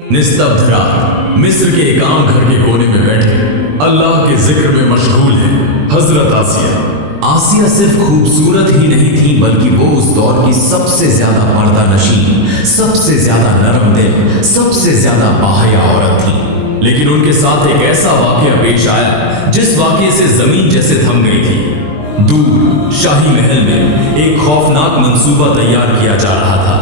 निस्तब्ध रात मिस्र के एक आम घर के कोने में बैठे अल्लाह के जिक्र में मशगूल है हजरत आसिया। आसिया सिर्फ खूबसूरत ही नहीं थी बल्कि वो उस दौर की सबसे ज्यादा पर्दा नशीन, सबसे ज्यादा नरम दिल, सबसे ज्यादा बाहया औरत थी। लेकिन उनके साथ एक ऐसा वाकया पेश आया जिस वाकये से जमीन जैसे थम गई थी। दूर शाही महल में एक खौफनाक मंसूबा तैयार किया जा रहा था।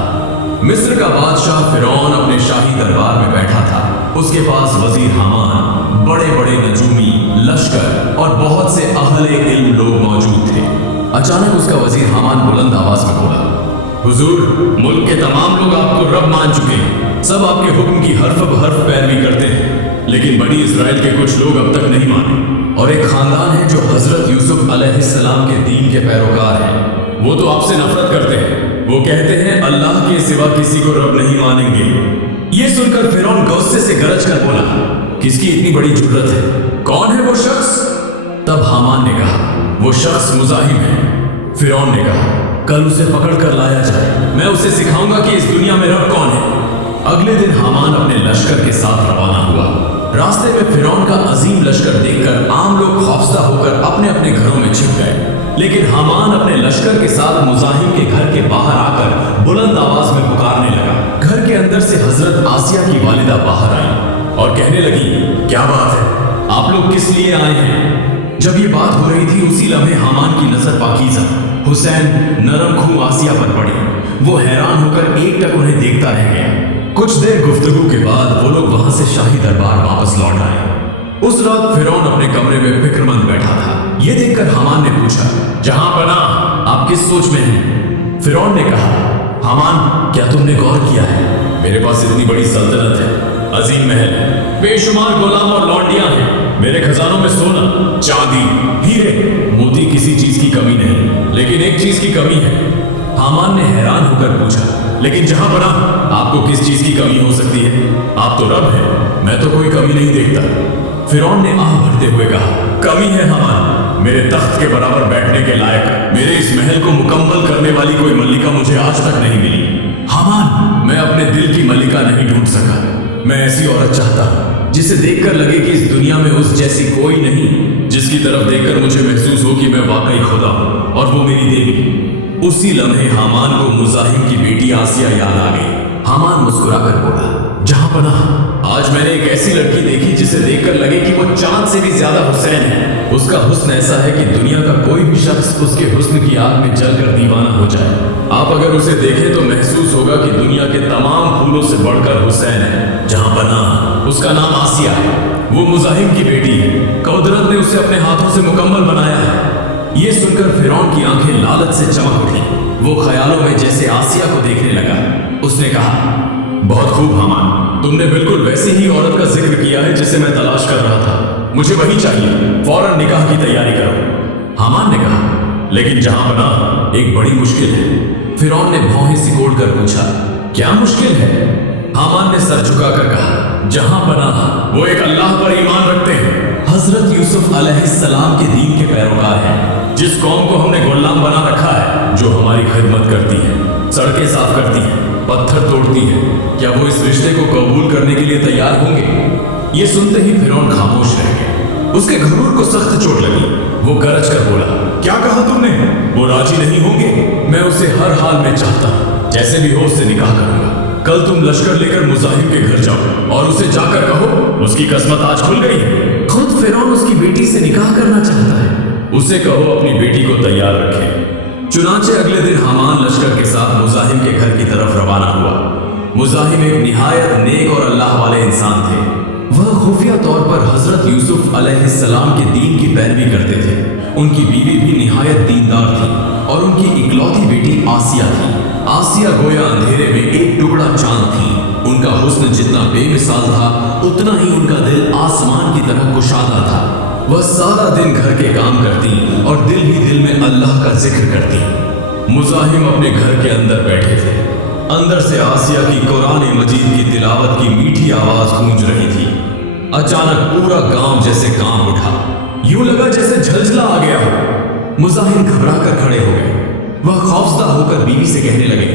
मिस्र का बादशाह फिरौन अपने शाही दरबार में बैठा था। उसके पास वजीर हामान, बड़े बड़े नजूमी, लश्कर और बहुत से अहले इल्म लोग मौजूद थे। अचानक उसका वजीर हामान बुलंद आवाज में बोला, हुजूर, मुल्क के तमाम लोग आपको रब मान चुके हैं, सब आपके हुक्म की हर्फ ब हर्फ पैरवी करते हैं, लेकिन बनी इजराइल के कुछ लोग अब तक नहीं माने। और एक खानदान है जो हजरत यूसुफ अलैहिस्सलाम के दीन के पैरोकार हैं, वो तो आपसे नफरत करते हैं। वो कहते हैं अल्लाह के सिवा किसी को रब नहीं मानेंगे। ये सुनकर फिरौन गुस्से से गरज कर बोला, किसकी इतनी बड़ी जुर्रत है? कौन है वो शख्स? तब हामान ने कहा, वो शख्स मुजाहिम है। फिरौन ने कहा, कल उसे पकड़ कर लाया जाए, मैं उसे सिखाऊंगा कि इस दुनिया में रब कौन है। अगले दिन हामान अपने लश्कर के साथ रवाना हुआ। रास्ते में फिरौन का अजीम लश्कर देखकर आम लोग खौफजदा होकर अपने अपने घरों में छिप गए। लेकिन हामान अपने लश्कर के साथ मुजाहिम के घर के बाहर आकर बुलंद आवाज में पुकारने लगा। घर के अंदर से हजरत आसिया की वालिदा बाहर आई और कहने लगी, क्या बात है, आप लोग किस लिए आए हैं? जब ये बात हो रही थी उसी लम्हे हामान की नजर पाकीज़ा हुसैन नरम खून आसिया पर पड़ी। वो हैरान होकर एक टक उन्हें देखता रह गया। कुछ देर गुफ्तगू के बाद वो लोग वहां से शाही दरबार वापस लौट आए। उस रात फिरौन अपने कमरे में फिक्रमंद बैठा था। ये देखकर हामान ने पूछा, जहां बना आप किस सोच में हैं? फिरौन ने कहा, हामान, क्या तुमने गौर किया है, मेरे पास इतनी बड़ी सल्तनत है, अजीम महल, बेशुमार गुलाम और लौंडियां हैं, मेरे खजानों में सोना, चांदी, हीरे, मोती, किसी चीज की कमी नहीं, लेकिन एक चीज की कमी है। हामान ने हैरान होकर पूछा, लेकिन जहां बना आपको किस चीज की कमी हो सकती है? आप तो रब हैं, मैं तो कोई कमी नहीं देखता। फिरौन ने आह भरते हुए कहा, कमी है हामान, मेरे तख्त के बराबर बैठने के लायक, मेरे इस महल को मुकम्मल करने वाली कोई मल्लिका मुझे आज तक नहीं मिली। हामान, मैं अपने दिल की मल्लिका नहीं ढूंढ सका। मैं ऐसी औरत चाहता हूं जिसे देखकर लगे कि इस दुनिया में उस जैसी कोई नहीं, जिसकी तरफ देखकर मुझे महसूस हो कि मैं वाकई खुदा हूं और वो मेरी देवी। उसी लम्हे हामान को मुजाहिम की बेटी आसिया याद आ गई। हामान मुस्कुराकर बोला, जहां पना, आज मैंने एक ऐसी लड़की देखी जिसे देखकर लगे कि वो चांद से भी ज्यादा हुसैन है। उसका हुस्न ऐसा है कि दुनिया का कोई भी शख्स उसके हुस्न की आग में जलकर दीवाना हो जाए। आप अगर उसे देखें तो महसूस होगा कि दुनिया के तमाम फूलों से बढ़कर हुसैन है। जहां पना, उसका नाम आसिया है, वो मुजाहिम की बेटी है, कुदरत ने उसे अपने हाथों से मुकम्मल बनाया है। ये सुनकर फिरौन की आंखें लालच से चमक उठी। वो ख्यालों में जैसे आसिया को देखने लगा। उसने कहा, बहुत खूब हामान, तुमने बिल्कुल वैसी ही औरत का जिक्र किया है जिसे मैं तलाश कर रहा था, मुझे वही चाहिए, फौरन निकाह की तैयारी करो। हामान ने कहा, लेकिन जहां बना एक बड़ी मुश्किल है। फिरौन ने भौहें सिकोड़ कर पूछा, क्या मुश्किल है? हामान ने सर झुकाकर कहा, जहां बना वो एक अल्लाह पर ईमान रखते हैं, हजरत यूसुफ अलैहिस्सलाम के दीन के पैरोकार हैं। जिस कौम को हमने गुलाम बना रखा है, जो हमारी खिदमत करती है, सड़कें साफ करती है, पत्थर तोड़ती है, क्या वो इस रिश्ते को कबूल करने के लिए तैयार होंगे? ये सुनते ही फिरौन खामोश रह गया। उसके घरूर को सख्त चोट लगी। वो गरज कर बोला, क्या कहा तुमने? वो राजी नहीं होंगे? मैं उसे हर हाल में चाहता हूं, जैसे भी हो उससे निकाह करूंगा। कल तुम लश्कर लेकर मुजाहिम के घर जाओ और उसे जाकर कहो उसकी किस्मत आज खुल गई है। खुद फिरौन उसकी बेटी से निकाह करना चाहता है। उसे कहो अपनी बेटी को तैयार रखे। चुनाचे अगले दिन हामान लश्कर के साथ मुजाहिम के घर की तरफ रवाना हुआ। मुजाहिम एक निहायत नेक और अल्लाह वाले इंसान थे। वह खुफिया तौर पर हजरत यूसुफ अलैहिस्सलाम के दीन की पैरवी करते थे। उनकी बीवी भी निहायत दीनदार थी और उनकी इकलौती बेटी आसिया थी। आसिया गोया अंधेरे में एक टुकड़ा चांद थी। उनका हुस्न जितना बेमिसाल था, उतना ही उनका दिल आसमान की तरह कुशादा था। वह सारा दिन घर के काम करती और दिल ही दिल में अल्लाह का जिक्र करती। मुजाहिम अपने घर के अंदर बैठे थे। अंदर से आसिया की कुरान मजीद की तिलावत की मीठी आवाज गूंज रही थी। अचानक पूरा गांव जैसे कांप उठा। यूं लगा जैसे झलझला आ गया हो। मुजाहिम घबरा कर खड़े हो गए। वह खौफजदा होकर बीवी से कहने लगे,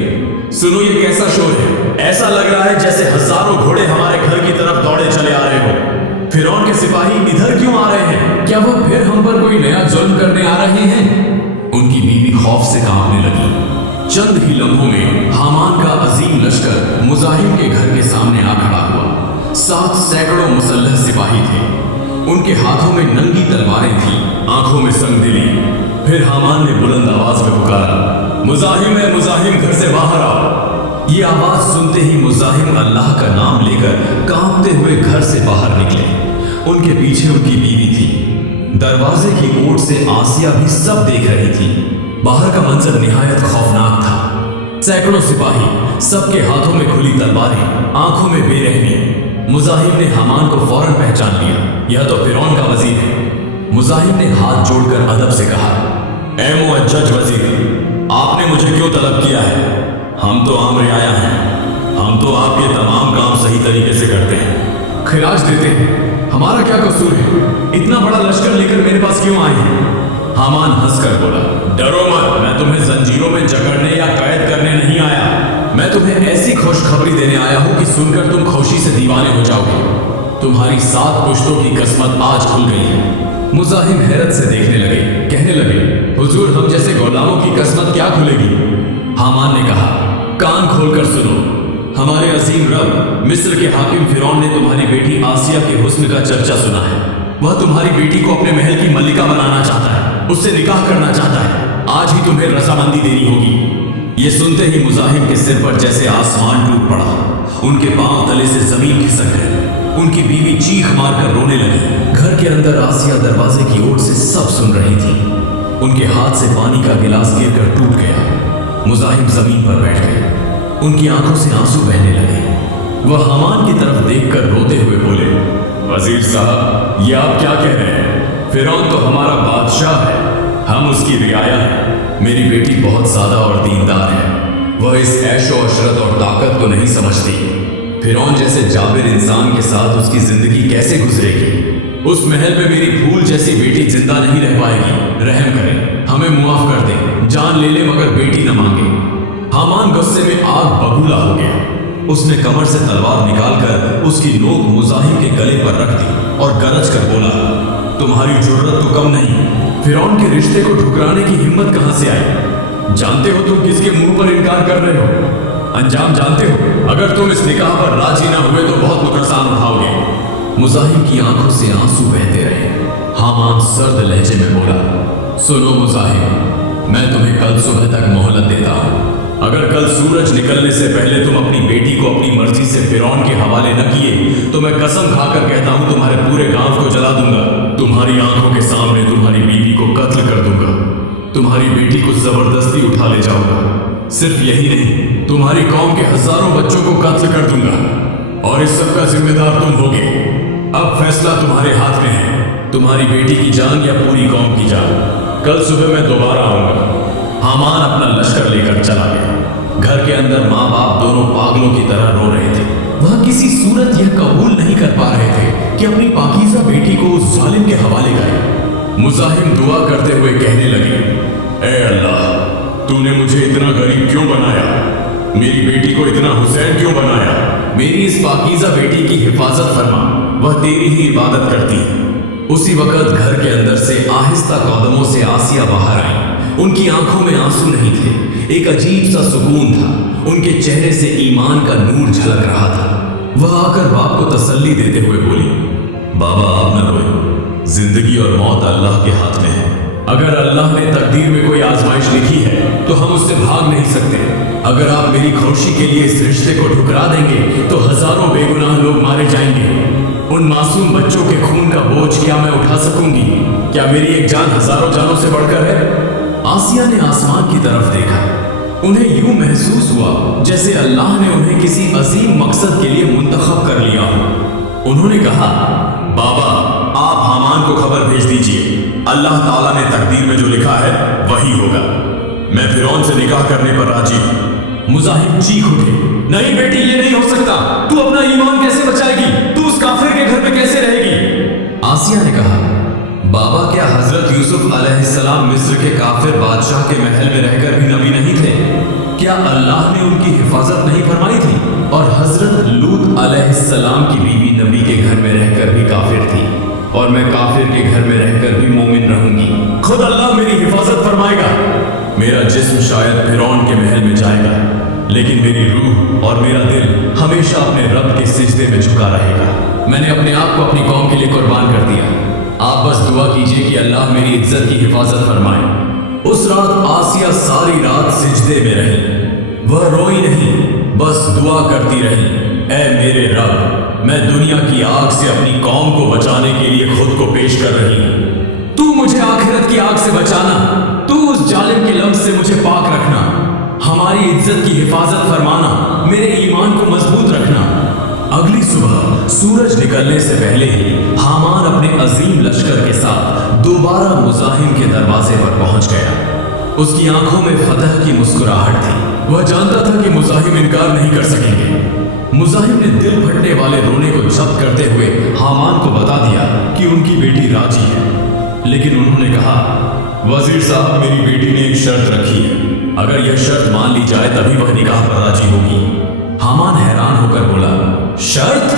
सुनो ये कैसा शोर है? ऐसा लग रहा है जैसे हजारों घोड़े हमारे घर की तरफ दौड़े चले आ रहे हो। फिरौन के सिपाही इधर क्यों आ रहे हैं? क्या वो फिर हम पर कोई नया जुल्म करने आ रहे हैं? उनकी बीवी खौफ से कांपने लगी। चंद ही लम्हों में हामान का अजीम लश्कर मुजाहिम के घर के सामने आ खड़ा हुआ। 7 सैकड़ों मुसल्लह सिपाही थे। उनके हाथों में नंगी तलवारें थीं, आंखों में संगदिली। फिर हामान ने बुलंद आवाज में पुकारा, मुजाहिम है मुजाहिम, घर से बाहर आओ। ये आवाज सुनते ही मुजाहिम अल्लाह का नाम लेकर कांपते हुए घर से बाहर निकले। उनके पीछे उनकी बीवी थी। दरवाजे की ओर से आसिया भी सब देख रही थी। बाहर का मंजर निहायत खौफनाक था। सैकड़ों सिपाही, सबके हाथों में खुली तलवारें, आंखों में बेरहमी। मुजाहिम ने हामान को फौरन पहचान लिया। यह तो फिरौन का वजीर है। मुजाहिम ने हाथ जोड़कर अदब से कहा, ऐ मुअज्जज वजीर, आपने मुझे क्यों तलब किया है? हम तो आम रियाया हैं। हम तो आपके तमाम काम सही तरीके से करते हैं, खिराज देते हैं। हमारा क्या कसूर है? इतना बड़ा लश्कर लेकर मेरे पास क्यों आए हैं? हामान हंसकर बोला, डरो मत, मैं तुम्हें जंजीरों में जकड़ने या कैद करने नहीं आया। मैं तुम्हें ऐसी खुशखबरी देने आया हूं कि सुनकर तुम खुशी से दीवाने हो जाओगे। तुम्हारी 7 पुश्तों की किस्मत आज खुल गई है। मुजाहिम हैरत से देखने लगे, कहने लगे, हुजूर, हम जैसे गुलामों की किस्मत क्या खुलेगी? हामान ने कहा, कान खोलकर सुनो। हमारे अजीम रब मिस्र के हाकिम फिरौन ने तुम्हारी बेटी आसिया के हुस्न का चर्चा सुना है। वह तुम्हारी बेटी को अपने महल की मल्लिका बनाना चाहता है, उससे निकाह करना चाहता है। आज ही तुम्हें रजामंदी देनी होगी। ये सुनते ही मुजाहिम के सिर पर जैसे आसमान टूट पड़ा। उनके पांव तले से जमीन खिसक गई। उनकी बीवी चीख मारकर रोने लगी। घर के अंदर आसिया दरवाजे की ओर से सब सुन रही थी। उनके हाथ से पानी का गिलास गिरकर टूट गया। मुजाहिम जमीन पर बैठ गए। उनकी आंखों से आंसू बहने लगे। वह हामान की तरफ देखकर रोते हुए बोले, वजीर साहब, ये आप क्या कह रहे हैं? फिरौन तो हमारा बादशाह है, हम उसकी रियाया हैं। मेरी बेटी बहुत सादा और दीनदार है। वह इस ऐशो अशरत और ताकत को नहीं समझती। फिरौन जैसे जाबिर इंसान के साथ उसकी जिंदगी कैसे गुजरेगी? उस महल में मेरी फूल जैसी बेटी जिंदा नहीं रह पाएगी। रहम करें, हमें मुआफ कर दे। जान ले ले मगर बेटी न मांगे। हामान गुस्से में आग बबूला हो गया। उसने कमर से तलवार निकालकर उसकी नोक मुजाहिम के गले पर रख दी और गरज कर बोला, तुम्हारी जुर्रत तो कम नहीं। फिरौन के रिश्ते को ठुकराने की हिम्मत कहां से आई? जानते हो तुम किसके मुंह पर इनकार कर रहे हो? अंजाम जानते हो? अगर तुम इस निकाह पर राजी ना हुए तो बहुत नुकसान उठाओगे। मुजाहिम की आंखों से आंसू बहते रहे। हामान सर्द लहजे में बोला, सुनो मुजाहिम, मैं तुम्हें कल सुबह तक मोहलत देता हूं। अगर कल सूरज निकलने से पहले तुम अपनी बेटी को अपनी मर्जी से फिरौन के हवाले न किए तो मैं कसम खाकर कहता हूं तुम्हारे पूरे गांव को जला दूंगा। तुम्हारी आंखों के सामने तुम्हारी बीवी को कत्ल कर दूंगा। तुम्हारी बेटी को जबरदस्ती उठा ले जाऊंगा। सिर्फ यही नहीं, तुम्हारी कौम के हजारों बच्चों को कत्ल कर दूंगा और इस सब का जिम्मेदार तुम होगे। अब फैसला तुम्हारे हाथ में है, तुम्हारी बेटी की जान या पूरी कौम की जान। कल सुबह मैं दोबारा आऊंगा। हामान अपना लश्कर लेकर चला गया। घर के अंदर माँ बाप दोनों पागलों की तरह रो रहे थे। वह किसी सूरत यह कबूल नहीं कर पा रहे थे कि अपनी पाकीज़ा बेटी को उस जालिम के हवाले करें। मुजाहिम दुआ करते हुए कहने लगे, ऐ अल्लाह, तूने मुझे इतना गरीब क्यों बनाया? मेरी बेटी को इतना हुसैन क्यों बनाया? मेरी इस पाकीज़ा बेटी की हिफाजत फरमा, वह तेरी ही इबादत करती है। उसी वक्त घर के अंदर से आहिस्ता कदमों से आसिया बाहर आई। उनकी आंखों में आंसू नहीं थे, एक अजीब सा सुकून था। उनके चेहरे से ईमान का नूर झलक रहा था। वह आकर बाप को तसल्ली देते हुए बोली, बाबा आप न रोए, जिंदगी और मौत अल्लाह के हाथ में है। अगर अल्लाह ने तकदीर में कोई आजमाइश लिखी है तो हम उससे भाग नहीं सकते। अगर आप मेरी खुशी के लिए इस रिश्ते को ठुकरा देंगे तो हजारों बेगुनाह लोग मारे जाएंगे। उन मासूम बच्चों के खून का बोझ क्या मैं उठा सकूंगी? क्या मेरी एक जान हजारों जानों से बढ़कर है? आसिया ने आसमान की तरफ देखा। उन्हें यूं महसूस हुआ जैसे अल्लाह ने उन्हें किसी अजीम मकसद के लिए मुंतखब कर लिया हो। उन्होंने कहा, बाबा आप हामान को खबर भेज दीजिए, अल्लाह ताला ने तकदीर में जो लिखा है वही होगा। मैं फिरौन से निकाह करने पर राजी हूं। मुजाहिम चीख उठे, नहीं बेटी, ये नहीं हो सकता। तू अपना ईमान कैसे बचाएगी? तू उस काफिर के घर में कैसे रहेगी? आसिया ने कहा, बाबा क्या हजरत यूसुफ अलैहिस्सलाम मिस्र के काफिर बादशाह के महल में रहकर भी नबी नहीं थे? क्या क्या अल्लाह ने उनकी हिफाजत नहीं फरमाई थी? और हजरत लूत अलैहिस्सलाम की बीवी नबी के घर में रहकर भी काफिर थी, और मैं काफिर के घर में रहकर भी मोमिन रहूंगी। खुद अल्लाह मेरी हिफाजत फरमाएगा। मेरा जिस्म शायद फिरौन के महल में जाएगा, लेकिन मेरी रूह और मेरा दिल हमेशा अपने रब के सिजदे में झुका रहेगा। मैंने अपने आप को अपनी कौम के लिए कुर्बान कर दिया। आप बस दुआ कीजिए कि अल्लाह मेरी इज्जत की हिफाजत फरमाए। उस रात आसिया सारी रात सिजदे में रही। वह रोई नहीं, बस दुआ करती रही, ऐ मेरे रब, मैं दुनिया की आग से अपनी कौम को बचाने के लिए खुद को पेश कर रही हूँ। तू मुझे आखिरत की आग से बचाना, तू उस जालिम के लफ्ज़ से मुझे पाक रखना, हमारी इज्जत की हिफाजत फरमाना, मेरे ईमान को मजबूत रखना। अगली सुबह सूरज निकलने से पहले ही हामान अपने अजीम लश्कर के साथ दोबारा मुजाहिम के दरवाजे पर पहुंच गया। उसकी आंखों में फतह की मुस्कुराहट थी। वह जानता था कि मुजाहिम इनकार नहीं कर सकेंगे। मुजाहिम ने दिल फटने वाले रोने को जब्त करते हुए हामान को बता दिया कि उनकी बेटी राजी है, लेकिन उन्होंने कहा, वजीर साहब, मेरी बेटी ने एक शर्त रखी है, अगर यह शर्त मान ली जाए तभी वह निकाह पर राजी होगी। हामान हैरान होकर बोला, शर्त?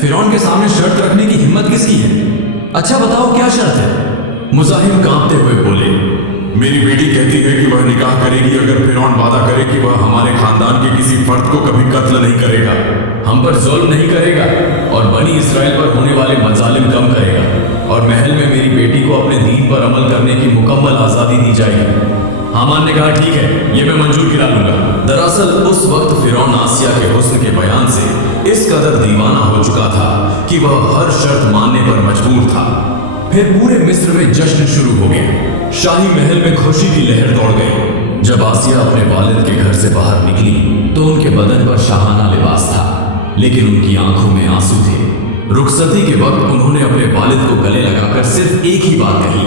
फिरौन के सामने शर्त रखने की हिम्मत किसकी है? अच्छा बताओ, क्या शर्त है? मुजाहिम कांपते हुए बोले, मेरी बेटी कहती है कि वह निकाह करेगी अगर फिरौन वादा करे कि वह हमारे खानदान के किसी फर्द को कभी कत्ल नहीं करेगा, हम पर जुल्म नहीं करेगा, और बनी इसराइल पर होने वाले मजालिम कम करेगा, और महल में मेरी बेटी को अपने दीन पर अमल करने की मुकम्मल आज़ादी दी जाएगी। हामान ने कहा, ठीक है, ये मैं मंजूर गिरा लूंगा। दरअसल उस वक्त फिरौन आसिया के हुस्न के बयान से इस कदर दीवाना हो चुका था कि वह हर शर्त मानने पर मजबूर था। फिर पूरे मिस्र में जश्न शुरू हो गया। शाही महल में खुशी की लहर दौड़ गई। जब आसिया अपने वालिद के घर से बाहर निकली तो उनके बदन पर शाहाना लिबास था, लेकिन उनकी आंखों में आंसू थे। रुखसती के वक्त उन्होंने अपने वालिद को गले लगाकर सिर्फ एक ही बात कही,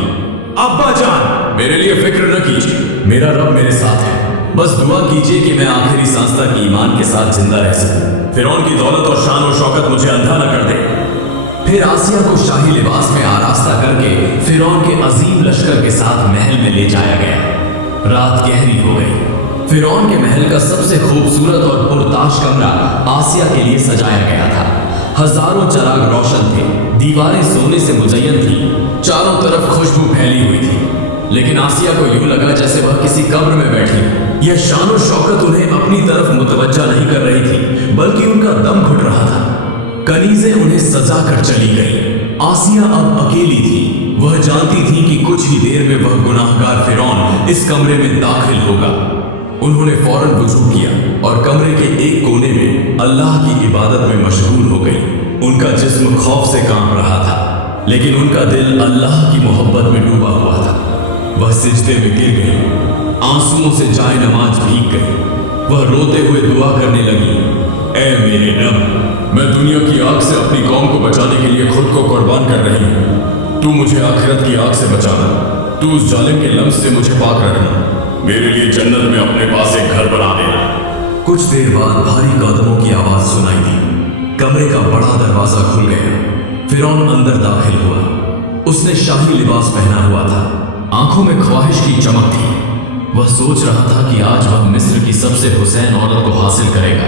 अब्बा जान, मेरे लिए फिक्र न कीजिए, मेरा रब मेरे साथ है, बस दुआ कीजिए कि मैं आखिरी सांस तक ईमान के साथ जिंदा रह सकूं। फिरौन की दौलत और शान और शौकत मुझे अंधा न कर दे। फिर आसिया को शाही लिबास में आरास्ता करके फिरौन के अजीम लश्कर के साथ महल में ले जाया गया। रात गहरी हो गई। फिरौन के महल का सबसे खूबसूरत और पुरताश कमरा आसिया के लिए सजाया गया था। हजारों चिराग रोशन थे, दीवारें सोने से मुजय्यन थी, चारों तरफ खुशबू फैली हुई थी, लेकिन आसिया को यूं लगा जैसे वह किसी कब्र में बैठी। यह शान और शौकत उन्हें अपनी तरफ मुतवज्जा नहीं कर रही थी, बल्कि उनका दम घुट रहा था। कनीज़ें उन्हें सजा कर चली गई। आसिया अब अकेली थी। वह जानती थी कि कुछ ही देर में वह गुनाहगार फिरौन इस कमरे में दाखिल होगा। उन्होंने फौरन वुजू किया और कमरे के एक कोने में अल्लाह की इबादत में मशगूल हो गई। उनका जिस्म खौफ से कांप रहा था, लेकिन उनका दिल अल्लाह की मोहब्बत में डूबा हुआ था। वह सिजदे में गिर गई, आंसुओं से जाए नमाज भीग गई। वह रोते हुए दुआ करने लगी, ऐ मेरे रब, मैं दुनिया की आग से अपनी कौम को बचाने के लिए खुद को कुर्बान कर रही हूँ। तू मुझे आखिरत की आग से बचाना, तू उस जालिम के लम्स से मुझे पाक रखना, मेरे लिए जन्नत में अपने पास एक घर बना देना। कुछ देर बाद भारी कदमों की आवाज सुनाई दी। कमरे का बड़ा दरवाजा खुल गया। फिरौन अंदर दाखिल हुआ। उसने शाही लिबास पहना हुआ था, आंखों में ख्वाहिश की चमक थी। वह सोच रहा था कि आज वह मिस्र की सबसे हुसैन औरत को हासिल करेगा।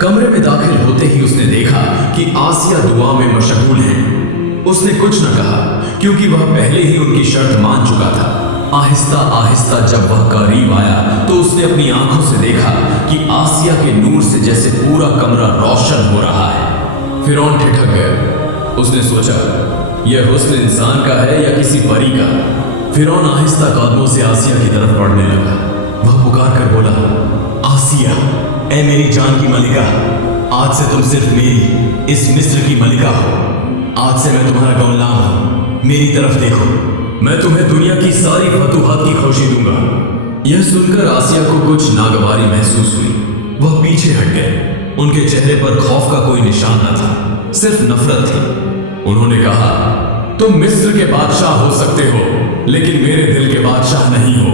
कमरे में दाखिल होते ही उसने देखा कि आसिया दुआ में मशगूल है। उसने कुछ न कहा, क्योंकि वह पहले ही उनकी शर्त मान चुका था। आहिस्ता आहिस्ता जब वह करीब आया तो उसने अपनी आंखों से देखा कि आसिया के नूर से जैसे पूरा कमरा रोशन हो रहा है। फिरौन ठिठक गया। उसने सोचा, यह हुस्न इंसान का है या किसी परी का। फिरौन आहिस्ता कदमों से आसिया की तरफ बढ़ने लगा। वह पुकार कर बोला, आसिया, ऐ मेरी जान की मलिका, आज से तुम सिर्फ मेरी, इस मिस्र की मलिका हो। आज से मैं तुम्हारा गुलाम हूं। मेरी तरफ देखो, मैं तुम्हें दुनिया की सारी फतूहात की खुशी दूंगा। यह सुनकर आसिया को कुछ नागवारी महसूस हुई। वह पीछे हट गए। उनके चेहरे पर खौफ का कोई निशान न था, सिर्फ नफरत थी। उन्होंने कहा, तुम मिस्र के बादशाह हो सकते हो, लेकिन मेरे दिल के बादशाह नहीं हो।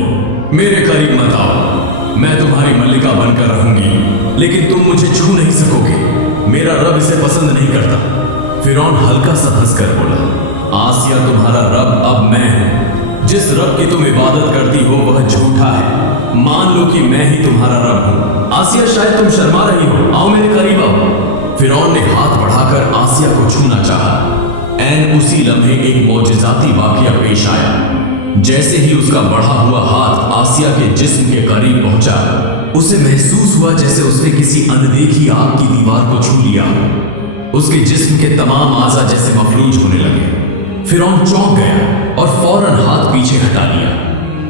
मेरे करीब मत आओ। मैं तुम्हारी मल्लिका बनकर रहूंगी, लेकिन तुम मुझे छू नहीं सकोगे। मेरा रब इसे पसंद नहीं करता। फिरौन हल्का सा हंसकर बोला, आसिया, तुम्हारा रब अब मैं हूं। जिस रब की तुम इबादत करती हो वह झूठा है। मान लो कि मैं ही तुम्हारा रब हूं। आसिया शायद तुम शर्मा रही हो, आओ मेरे करीब आओ। फिरौन ने हाथ बढ़ाकर आसिया को छूना चाहा। ऐन उसी लम्हे एक मौजिजाती वाकया पेश आया। जैसे ही उसका बढ़ा हुआ हाथ आसिया के जिस्म के करीब पहुंचा, उसे महसूस हुआ जैसे उसने किसी अनदेखी आग की दीवार को छू लिया। उसके जिस्म के तमाम आज़ा जैसे मफलूज होने लगे। फिरौन चौंक गया और फौरन हाथ पीछे हटा लिया।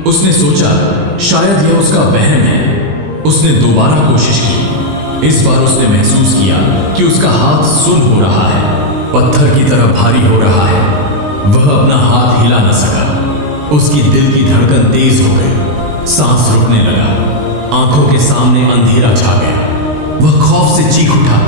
उसने सोचा शायद यह उसका वहम है। उसने दोबारा कोशिश की। इस बार उसने महसूस किया कि उसका हाथ सुन्न हो रहा है, पत्थर की तरह भारी हो रहा है। वह अपना हाथ हिला न सका। उसकी दिल की धड़कन तेज हो गई, सांस रुकने लगा, आंखों के सामने अंधेरा छा गया। वह खौफ से चीख उठा,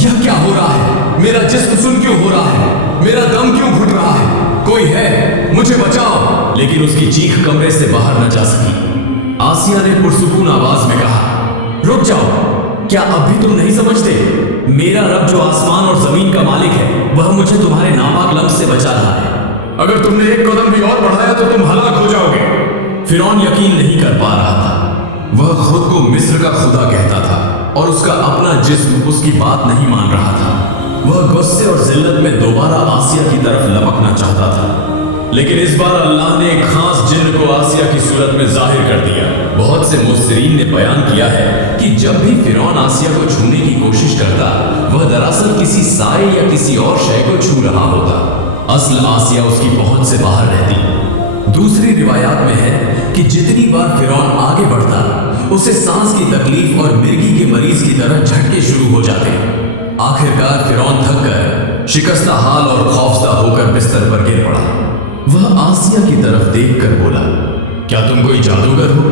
यह क्या हो रहा है? मेरा जिस्म सुन्न क्यों हो रहा है? मेरा दम क्यों घुट रहा है? कोई है, मुझे बचाओ। लेकिन उसकी चीख कमरे से बाहर न जा सकी। आसिया ने पुरसुकून आवाज में कहा, रुक जाओ, क्या अब भी तुम नहीं समझते? मेरा रब जो आसमान और जमीन का मालिक है, वह मुझे तुम्हारे नापाक लफ्ज से बचा रहा है। अगर तुमने एक कदम भी और बढ़ाया तो तुम हलाक हो जाओगे। फिरौन यकीन नहीं कर पा रहा था। वह खुद को मिस्र का खुदा कहता था और उसका अपना जिस्म उसकी बात नहीं मान रहा था। वह गुस्से और जिल्लत में दोबारा आसिया की तरफ लपकना चाहता था, लेकिन इस बार अल्लाह ने एक खास जिन्न को आसिया की सूरत में जाहिर कर दिया। बहुत से मुफस्सिरीन ने बयान किया है कि जब भी फिरौन आसिया को छूने की कोशिश करता, वह दरअसल किसी साए या किसी और शय को छू रहा होता। असल आसिया उसकी पहुंच से बाहर रहती। दूसरी रिवायात में है कि जितनी बार फिरौन आगे बढ़ता, उसे सांस की तकलीफ और मिर्गी के मरीज की तरह झटके शुरू हो जाते। आखिरकार फिरौन थक कर शिकस्ता हाल और खौफजदा होकर बिस्तर पर गिर पड़ा। वह आसिया की तरफ देखकर बोला, क्या तुम कोई जादूगर हो?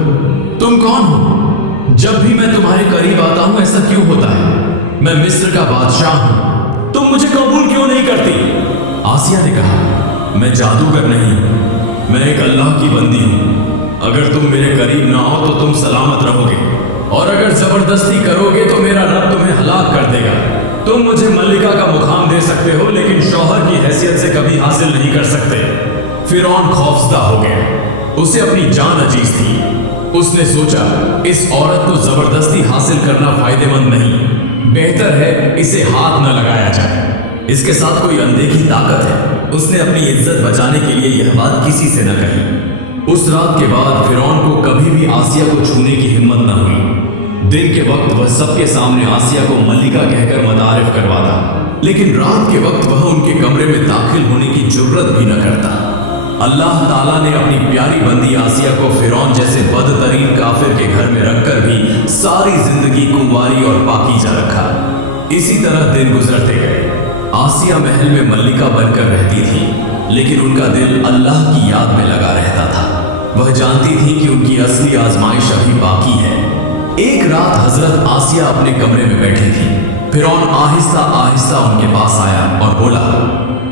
तुम कौन हो? जब भी मैं तुम्हारे करीब आता हूं ऐसा क्यों होता है? मैं मिस्र का बादशाह हूं, तुम मुझे कबूल क्यों नहीं करती? आसिया ने कहा, मैं जादूगर नहीं हूं, मैं एक अल्लाह की बंदी हूं। अगर तुम मेरे करीब ना आओ तो तुम सलामत रहोगे, और अगर जबरदस्ती करोगे तो मेरा रब तुम्हें हलाक कर देगा। तुम मुझे मल्लिका का मुकाम दे सकते हो, लेकिन शौहर की हैसियत से कभी हासिल नहीं कर सकते। फिरौन खौफजदा हो गया। उसे अपनी जान अजीज थी। उसने सोचा इस औरत को जबरदस्ती हासिल करना फायदेमंद नहीं, बेहतर है इसे हाथ न लगाया जाए। इसके साथ कोई अनदेखी ताकत है। उसने अपनी इज्जत बचाने के लिए यह बात किसी से न कही। उस रात के बाद फिरौन को कभी भी आसिया को छूने की हिम्मत न हुई। दिन के वक्त वह सबके सामने आसिया को मल्लिका कहकर मतारिफ करवाता, लेकिन रात के वक्त वह उनके कमरे में दाखिल होने की जुर्रत भी न करता। अल्लाह ताला ने अपनी प्यारी बंदी आसिया को फिरौन जैसे बदतरीन काफिर के घर में रखकर भी सारी जिंदगी कुंवारी और पाकीज़ा रखा। इसी तरह दिन गुजरते गए। आसिया महल में मल्लिका बनकर रहती थी, लेकिन उनका दिल अल्लाह की याद में लगा रहता था। वह जानती थी कि उनकी असली आजमाइश अभी बाकी है। एक रात हजरत आसिया अपने कमरे में बैठी थी। फिरौन आहिस्ता आहिस्ता उनके पास आया और बोला,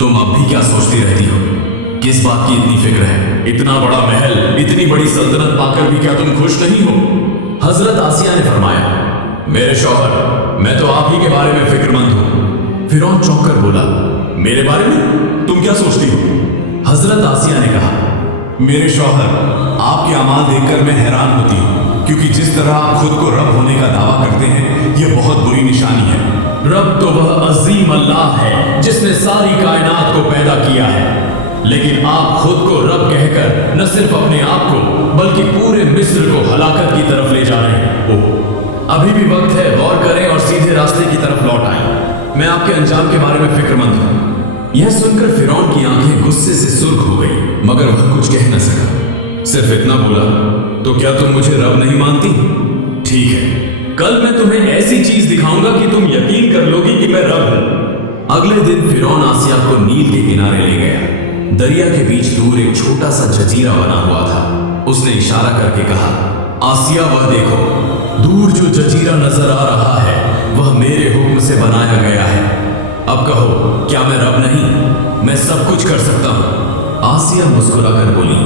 तुम अब भी क्या सोचती रहती हो? किस बात की इतनी फिक्र है? इतना बड़ा महल, इतनी बड़ी सल्तनत पाकर भी क्या तुम खुश नहीं हो? हजरत आसिया ने फरमाया, मेरे शौहर, मैं तो आप ही के बारे में फिक्रमंद हूं। फिरौन चौंक कर बोला, मेरे बारे में? तुम क्या सोचती हो? हजरत आसिया ने कहा, मेरे शौहर, आपके अमाल देखकर मैं हैरान होती हूँ, क्योंकि जिस तरह आप खुद को रब होने का दावा करते हैं, यह बहुत बुरी निशानी है। रब तो वह अजीम अल्लाह है जिसने सारी कायनात को पैदा किया है, लेकिन आप खुद को रब कहकर न सिर्फ अपने आप को बल्कि पूरे मिस्र को हलाकत की तरफ ले जा रहे हैं। ओह, अभी भी वक्त है, गौर करें और सीधे रास्ते की तरफ लौट आए। मैं आपके अंजाम के बारे में फिक्रमंद हूं। यह सुनकर फिरौन की आंखें गुस्से से सुर्ख हो गई, मगर वह कुछ कह न सका। सिर्फ इतना बोला, तो क्या तुम मुझे रब नहीं मानती? ठीक है, कल मैं तुम्हें ऐसी चीज दिखाऊंगा कि तुम यकीन कर लोगी कि मैं रब हूं। अगले दिन फिरौन आसिया को नील के किनारे ले गया। दरिया के बीच दूर एक छोटा सा जजीरा बना हुआ था। उसने इशारा करके कहा, आसिया वह देखो, दूर जो जजीरा नजर आ रहा है वह मेरे हुक्म से बनाया गया है। अब कहो, क्या मैं रब नहीं? मैं सब कुछ कर सकता हूं। आसिया मुस्कुराकर बोली,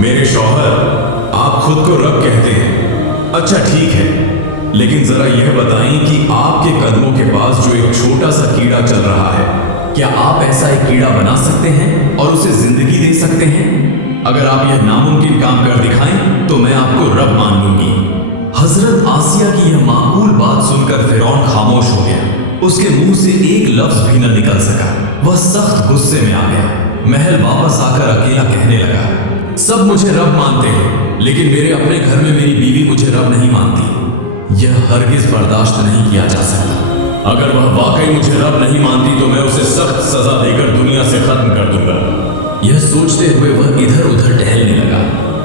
मेरे शौहर, आप खुद को रब कहते हैं। अच्छा ठीक है, लेकिन जरा यह बताएं कि आपके कदमों के पास जो एक छोटा सा कीड़ा चल रहा है, क्या आप ऐसा एक कीड़ा बना सकते हैं और उसे जिंदगी दे सकते हैं? अगर आप यह नामुमकिन काम कर दिखाएं तो मैं आपको रब मान लूंगी। हजरत आसिया की यह माकूल बात सुनकर फिरौन खामोश हो गया। उसके मुंह से एक लफ्ज भी न निकल सका। वह सख्त गुस्से में आ गया। महल वापस आकर अकेला कहने लगा, सब मुझे रब मानते हैं, लेकिन मेरे अपने घर में मेरी बीवी मुझे रब नहीं मानती। यह हरगिज बर्दाश्त नहीं किया जा सकता। अगर वह वाकई मुझे रब नहीं मानती तो मैं उसे सख्त सजा देकर दुनिया से खत्म कर दूंगा। यह सोचते हुए वह इधर उधर टहलने लगा।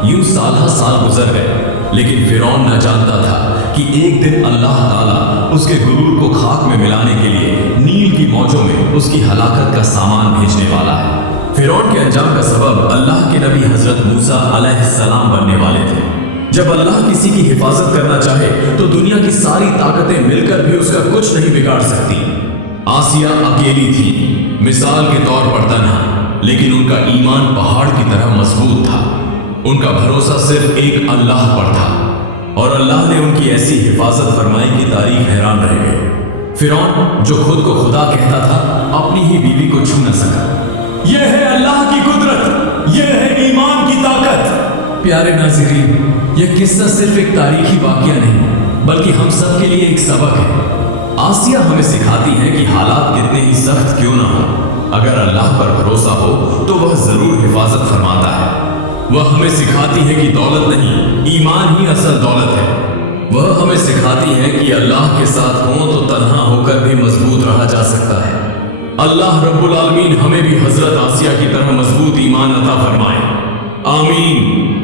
यूं साल गुजर गए, लेकिन फिरौन न जानता था कि एक दिन अल्लाह ताला उसके गुरूर को खाक में मिलाने के लिए नील की मौजों में उसकी हलाकत का सामान भेजने वाला है। फिरौन के अंजाम का सबब अल्लाह के नबी हजरत मूसा अलैहिस्सलाम बनने वाले थे। जब अल्लाह किसी की हिफाजत करना चाहे तो दुनिया की सारी ताकतें मिलकर भी उसका कुछ नहीं बिगाड़ सकती। आसिया अकेली थी, मिसाल के तौर पर तन्हा, लेकिन उनका ईमान पहाड़ की तरह मजबूत था। उनका भरोसा सिर्फ एक अल्लाह पर था और अल्लाह ने उनकी ऐसी हिफाजत फरमाई कि तारीख हैरान रह गई। फिरौन जो खुद को खुदा कहता था, अपनी ही बीवी को छू न सका। यह है अल्लाह की कुदरत, यह है ईमान की ताकत। प्यारे नाज़रीन, यह किस्सा सिर्फ एक तारीखी वाकया नहीं, बल्कि हम सब के लिए एक सबक है। आसिया हमें सिखाती है कि हालात कितने ही सख्त क्यों ना हो, अगर अल्लाह पर भरोसा हो तो वह जरूर हिफाजत फरमाता है। वह हमें सिखाती है कि दौलत नहीं, ईमान ही असल दौलत है। वह हमें सिखाती है कि अल्लाह के साथ हो तो तन्हा होकर भी मजबूत रहा जा सकता है। अल्लाह रब्बुल आलमीन हमें भी हजरत आसिया की तरह मजबूत ईमान अता फरमाए। आमीन।